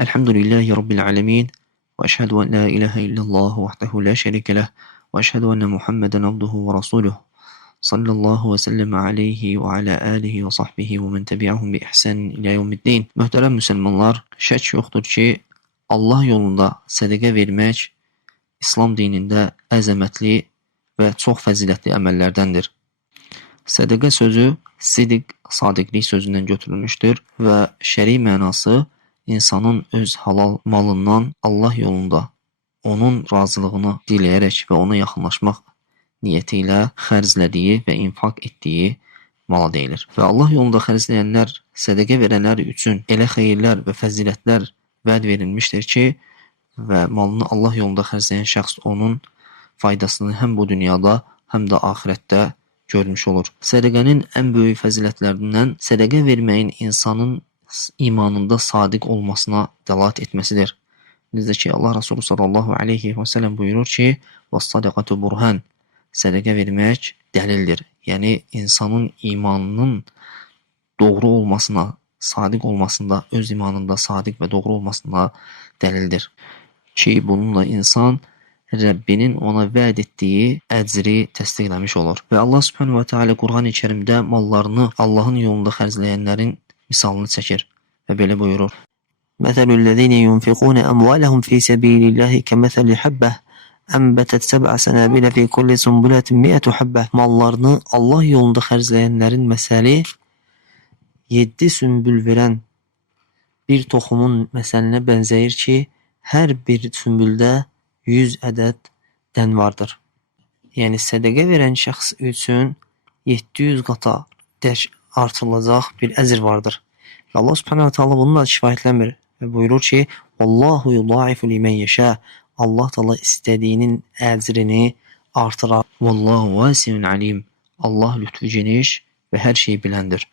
Elhamdülillahi Rabbil alemin. Ve eşhedü en la ilahe illallah vahdehu la şerike leh. Ve eşhedü enne Muhammeden abduhu ve rasuluh. Sallallahu ve sellem aleyhi ve ala alihi ve sahbihi ve men tebi'ahum bi ihsanin ila yevmiddin. Möhtərəm müsəlmanlar, şək yoxdur ki, Allah yolunda sədəqə vermək İslam dinində əzəmətli və çox fəzilətli əməllərdəndir. Sədəqə sözü sidiq, sadiqlik sözündən götürülmüşdür və şəri mənası insanın öz halal malından Allah yolunda onun razılığını diləyərək və ona yaxınlaşmaq niyyəti ilə xərclədiyi və infaq etdiyi mala deyilir. Və Allah yolunda xərcləyənlər, sədəqə verənlər üçün elə xeyirlər və fəzilətlər vəd verilmişdir ki, və malını Allah yolunda xərcləyən şəxs onun faydasını həm bu dünyada, həm də axirətdə görmüş olur. Sədəqənin ən böyük fəzilətlərindən sədəqə verməyin insanın imanında sadiq olmasına dəlalət etməsidir. Necə ki, Allah Resulü sallallahu aleyhi və səlləm buyurur ki, وَالصَّدَقَةُ burhan, sədəqə vermək dəlildir. Yəni, insanın imanının doğru olmasına, sadiq olmasında, öz imanında sadiq və doğru olmasına dəlildir. Ki, bununla insan Rəbbinin ona vəd etdiyi əcri təsdiqləmiş olur. Və Allah subhanahu wa ta'ala Qur'an-ı Kərimdə mallarını Allahın yolunda xərcləyənlərin misalını çəkir və belə buyurur. Məsəlüllezine yunfiqun amwalahum fi sabilillahi kemeseli habbah enbetet seb'a sanabil fi kulli sunbulatin 100 habbah. Mallarını Allah yolunda xərcləyənlərin məsəli 7 sümbül verən bir toxumun məsəlinə bənzəyir ki, hər bir sümbüldə 100 ədəd dən vardır. Yəni sədəqə verən şəxs üçün 700 qata artırılacaq bir əcr vardır. Allah subhanahu ta'ala bununla kifayətlənmir və buyurur ki, Wallahu yudaifu limen yasha. Allah Taala istədiyinin əcrini artırar. Wallahu vasiun alim. Allah lütfü geniş və hər şeyi biləndir.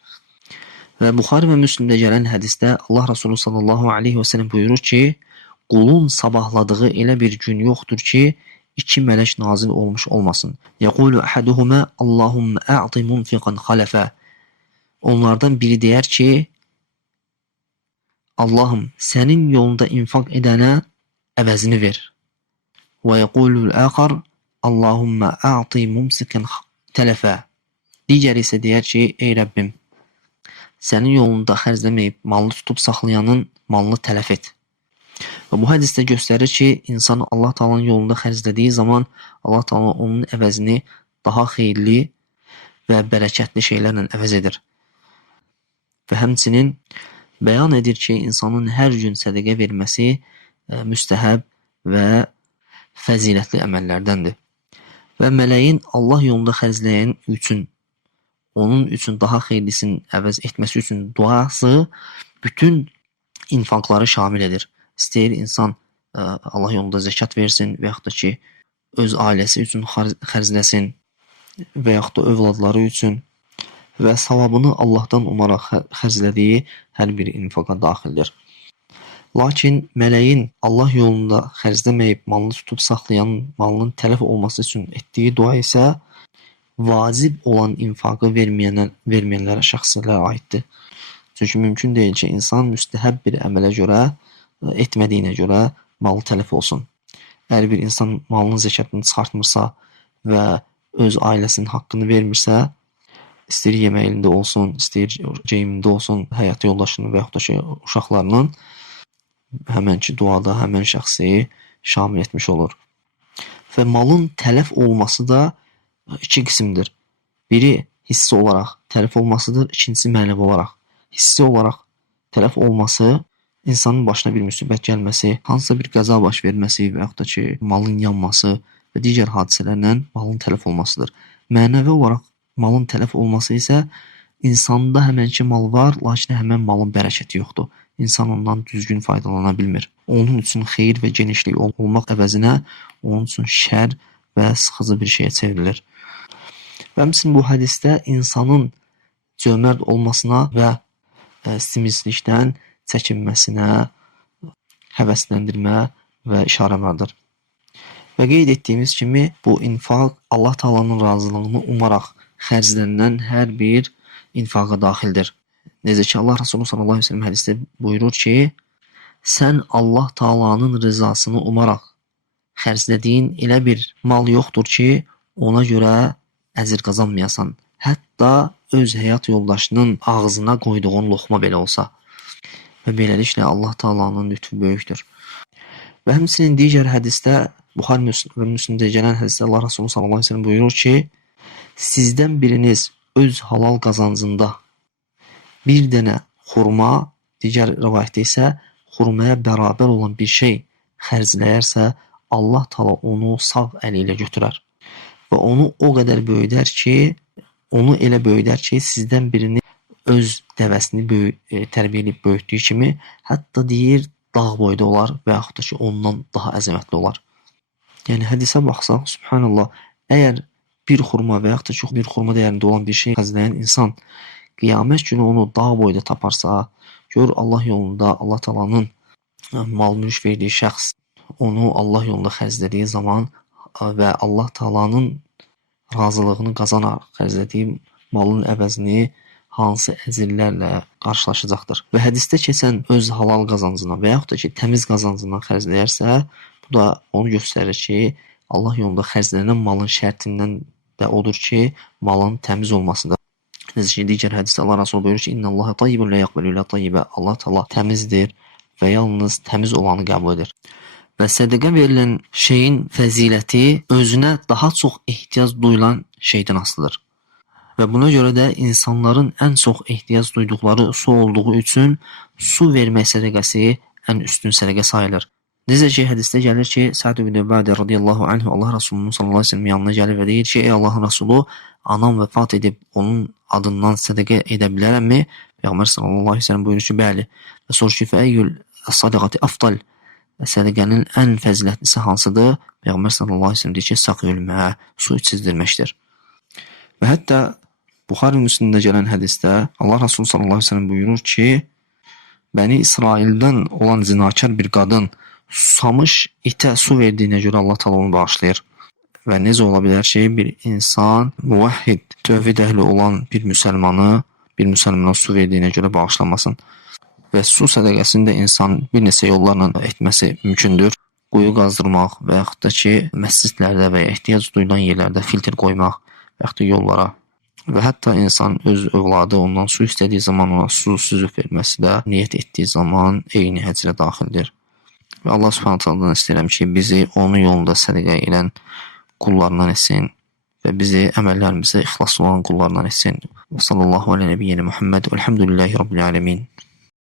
Və Buxari və Müslimdə gələn hədisdə Allah Resulü sallallahu aleyhi və səlləm buyurur ki, qulun sabahladığı elə bir gün yoxdur ki, 2 mələk nazil olmuş olmasın. Yəqulu ahaduhuma Allahumma a'ti munfiqan xalafa. Onlardan biri deyər ki, Allahım, sənin yolunda infaq edənə əvəzini ver. Və yəqulul əxar Allahumma a'ti mumsikan tələfə. Digər isə deyər ki, ey Rəbbim, sənin yolunda xərcləməyib malını tutub saxlayanın malını tələf et. Və bu hədisdə göstərir ki, insan Allah Taala'nın yolunda xərclədiyi zaman Allah Taala onun əvəzini daha xeyirli və bərəkətli şeylərlə əvəz edir. Və həmçinin bəyan edir ki, insanın hər gün sədəqə verməsi müstəhəb və fəzilətli əməllərdəndir. Və mələyin Allah yolunda xərcləyən üçün, onun üçün daha xeyirlisini əvəz etməsi üçün duası bütün infaqları şamil edir. İstəyir insan Allah yolunda zəkat versin və yaxud da ki, öz ailəsi üçün xərcləsin və yaxud da övladları üçün və savabını Allahdan umaraq xərclədiyi hər bir infaqa daxildir. Lakin mələyin Allah yolunda xərcləməyib malını tutub saxlayan malının tələf olması üçün etdiyi dua isə vacib olan infaqı verməyənlərə şəxslərə aiddir. Çünki mümkün deyil ki, insan müstəhəb bir əmələ görə etmədiyinə görə malı tələf olsun. Əgər bir insan malının zəkatını çıxartmırsa və öz ailəsinin haqqını vermirsə, istəyir yeməyində olsun, istəyir geyimində olsun, həyat yoldaşının və yaxud da ki, uşaqlarının həmənki duada həmən şəxsi şamil etmiş olur. Və malın tələf olması da 2 qismdir. Biri hissi olaraq tələf olmasıdır, ikincisi mənəvi olaraq. Hissi olaraq tələf olması insanın başına bir müsibət gəlməsi, hansısa bir qəza baş verməsi və yaxud da ki, malın yanması və digər hadisələrlə malın tələf olmasıdır. Mənəvi olaraq malın tələf olması isə insanda həmənki mal var, lakin həmən malın bərəkəti yoxdur. İnsan ondan düzgün faydalana bilmir. Onun üçün xeyir və genişlik olmaq əvəzinə onun üçün şər və sıxıcı bir şeyə çevrilir. Və həmçinin bu hədisdə insanın cömərd olmasına və simislikdən çəkinməsinə, həvəsləndirmə və işarə vardır. Və qeyd etdiyimiz kimi, bu infaq Allah Taala'nın razılığını umaraq xərclənən hər bir infaqa daxildir. Necə ki, Allah Resulü sallallahu aleyhi ve sellem hədisdə buyurur ki, sən Allah Taala'nın rızasını umaraq xərclədiyin elə bir mal yoxdur ki, ona görə əcr qazanmayasan. Hətta öz həyat yoldaşının ağzına qoyduğun loxma belə olsa. Və beləliklə Allah Taala'nın lütfü böyükdür. Və həmçinin digər hədisdə, Buxari və Müslimdə gələn hədisdə Allah Resulü sallallahu əleyhi və səlləm buyurur ki, sizdən biriniz öz halal qazancında bir dənə xurma, digər rivayətdə isə xurmaya bərabər olan bir şey xərcləyərsə, Allah Taala onu sağ əli ilə götürər və onu o qədər böyüdər ki, sizdən birinin öz dəvəsini tərbiyə edib böyütdüyü kimi, hətta deyir dağ boyda olar və yaxud da ki, ondan daha əzəmətli olar. Yəni hədisə baxsaq, subhanallah, əgər bir xurma və yaxud da ki, bir xurma dəyərində olan bir şey xərcləyən insan qiyamət günü onu dağ boyda taparsa, gör Allah yolunda Allah Taala'nın mal-mülk verdiyi şəxs onu Allah yolunda xərclədiyi zaman və Allah Taala'nın razılığını qazanaraq xərclədiyi malın əvəzini hansı əcrlərlə qarşılaşacaqdır. Və hədisdə keçən öz halal qazancına və yaxud da ki, təmiz qazancından xərcləyərsə, bu da onu göstərir ki, Allah yolunda xərclənən malın şərtindən də odur ki, malın təmiz olmasıdır. Necə ki, digər hədisdə Allah Resulü buyurur ki, İnnallaha tayyibun la yaqbalu illa tayyibə. Allah Taala təmizdir və yalnız təmiz olanı qəbul edir. Və sədaqə verilən şeyin fəziləti özünə daha çox ehtiyac duyulan şeydən asılıdır. Və buna görə də insanların ən çox ehtiyac duyduqları su olduğu üçün su vermək sədaqəsi ən üstün sədaqə sayılır. Necə ki, hədisdə gəlir ki, Sa'd ibn Ubadə radiyallahu anhu Allah Resulü'nün sallallahu aleyhi ve sellem yanına gəlir və deyir ki, ey Allahın Resulü, anam vəfat edib onun adından sədaqə edə bilərəmmi? Peyğəmbər sallallahu aleyhi ve sellem buyurur ki, bəli. Və sorur ki, fəəyyül sadaqati afdal. Sədaqənin ən fəzilətlisi hansıdır? Peyğəmbər sallallahu aleyhi ve sellem deyir ki, saqiyülmə, su içizdirməkdir. Və hətta Buxari Müslimdə gələn hədisdə Allah Resulü sallallahu aleyhi ve sellem buyurur ki, Bəni İsraildən olan zinakar bir qadın susamış itə su verdiyinə görə Allah Taala onu bağışlayır. Və necə ola bilər ki, bir insan muvahhid, tövhid əhli olan bir müsəlmana su verdiyinə görə bağışlanmasın. Və su sədaqəsini də insan bir neçə yollarla etməsi mümkündür. Quyu qazdırmaq və yaxud da ki, məscidlərdə və ya ehtiyac duyulan yerlərdə filtr qoymaq və yaxud da yollara. Və hətta insan öz övladı ondan su istədiyi zaman ona su süzüb verməsi də niyyət etdiyi zaman eyni həcrə daxildir. Və Allah Subhanahu taala'dan istəyirəm ki, bizi onun yolunda sədaqə edən qullarından etsin və bizi əməllərimizə ixlaslı olan qullarından etsin. Və sallallahu alə nəbiyyənə Muhammed və elhamdülillahi rabbil alemin.